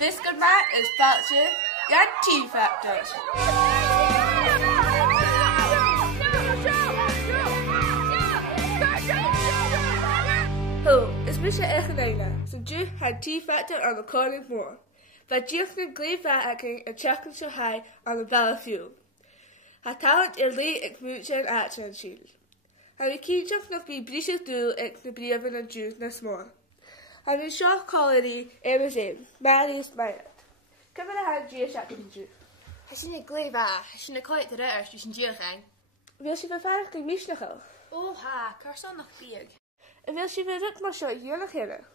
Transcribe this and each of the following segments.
This good man is FilmG and T-Factar. Hallo, is mis echt een so du had T-Factar aan de koning moor. But just een gleefwerking en checken zo high aan de battlefield. Haar talent lee ik moet zijn action shield. Hij kiest of nog bij British doel ik de brieven en juice naar smoor. Hij is short quality Amazon. Mary is mine. Kom maar naar het juice in juice. Hij is een gleefwerk. Hij is een kwijt de rest dus een juice. Wil je vervaardigd in mis nog al? Oh ha, Karsan nog big. En wil je weer ook maar zo jullie hebben?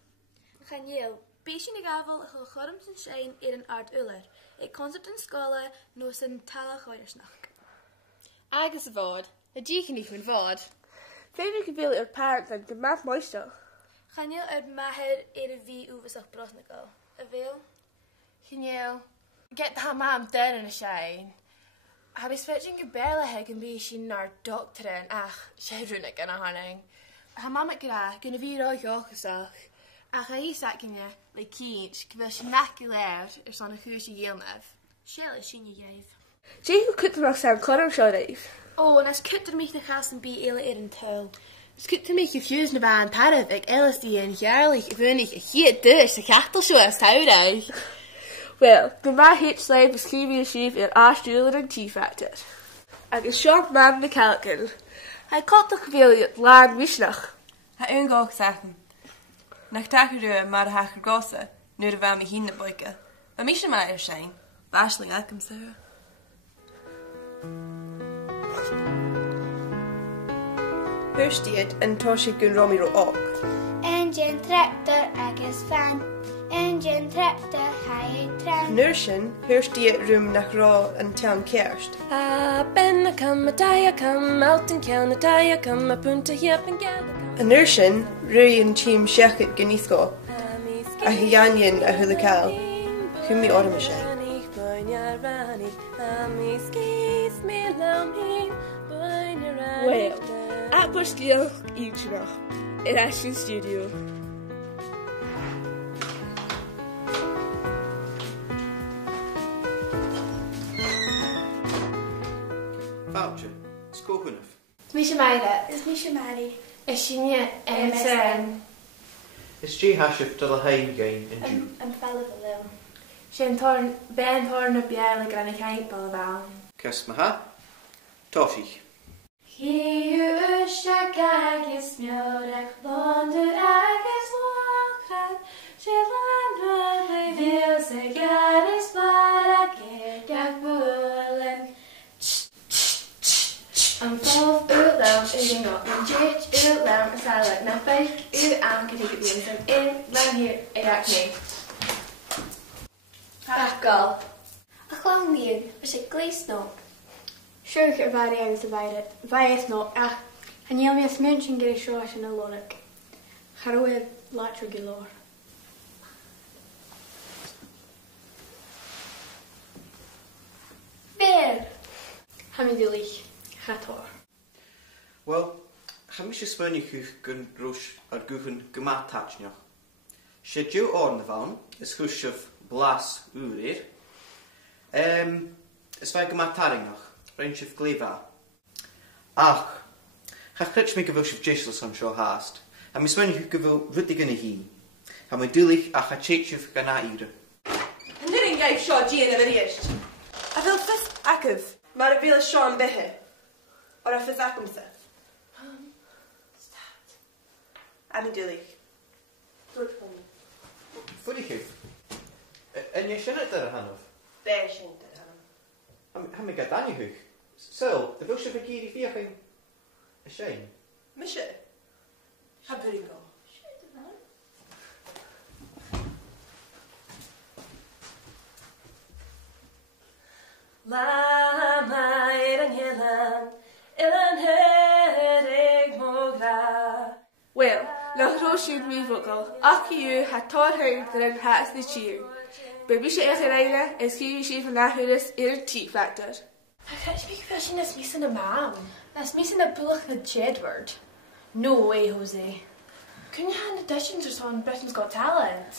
Gaan heel. Beetje in de gavel gegormd en zijn in een Àrd-Sgoil. Ik kon het in scholen no zijn talige Agus fod, y di ni fwn fod. Vind ik wil het paard en de maat moistig. Gaan heel uit maher in wie uwesach brosnico. Veel? Gyneel, get da mam den yn y sein. Had is fetching gebelle heg yn bi sy'n naar doctoren, ach, siarad yn y hanning. Ha mam ac gyda, gynna fi roi gioch ysach. Ach a isac gyda, le cynt, gyda sy'n nac i ler, son y chwys i gilnef. Shell is sy'n ieif. Jake kunt nog zijn korm zo leef. Oh, en als kunt er mich de gas en bi ele in tuil. Es kunt er mich gefused na baan parf, ik LSD en jaarlijk, ik hier dus, de gachtel zo als houdig. Wel, de maar heet slave beschreven je chief in Àrd-Sgoil en T-Factar. En is short man de kelken. Hij kan toch veel het laan misnach. Hij ungog zeggen. Nach tageru maar haar gegossen, nu de warme hinderboyke. Maar misschien maar er zijn. Waarsling elkom ze. Hörstiet en torsig gun romiro ook. Engine tractor agus fan. Engine tractor hai tram. Nursen hörstiet rum nach ra en town kerst. Ben a come, a die a come, out and count a die a come, a punta hier and gather. En nursen rui en team shechet genisko. A hianien a hulikal. Humi orme shay. Wel, ik was stil eentje nog. In Ashton Studio. Foutje, skokenuf. Misha meide. Is Misha Mary. Is je niet en zijn. Is G hashif to the high game in June. Een felle verlem. Zijn torn, ben torn op jij en ik ga bal baan. Kes maha. Toffie. Hier is je kagis mjörek, wonder agus wakrat, Chillandra wil ze garis para keerdak bullen. Een tof uitlaam is je nog, een jit uitlaam is eigenlijk na 5 uur aan kan ik het doen. In, lang hier, ik ga mee. Àrd-Sgoil. A chlang líon, was ik glees nog. Sure, er waren ergens te wijden. Wij is nog, ach, en jij met mensen gaan zoals in de lorik. Ga er weer later geloor. Beer. Hamidullig, gaat hoor. Well, hamische spönnig gun rush ar guchen gemacht tatschnoch. Shed you on the van, is hushef blas urir. Es war gemacht taring noch. Reinschif gleva. Ach, ga krits me gewilschif jesels on show haast. Ha mis spönnig gewil ruttig in a hien. Ha me dulig ach ha tjeitschif gana ire. En nu denk ik zo G en de eerst. Ik wil vis akkev, maar ik wil Sean behe. Or a vis akkem ze. Staat. Ami dulig. Voedigif. En je shinnet er hanof? Daar zijn het aan. Ha me gat aan je hug. Zo, de wilschif ik hier die vier ging. Een shame. Misje. Ga puddingo. Lama iran helan, ilan herig mogra. Wel, nog roosje me vocal. Aki u had toorheen erin haast de chier. Bij wie je echt rijden en schreef je chief vandaag huis in T-Factar. Hij gaat me gefascinen als mis in de maan. Als mis in de bullig naar Jedward. No way, Jose. Kun je aan de Dutchens of zo'n Britain's Got Talent?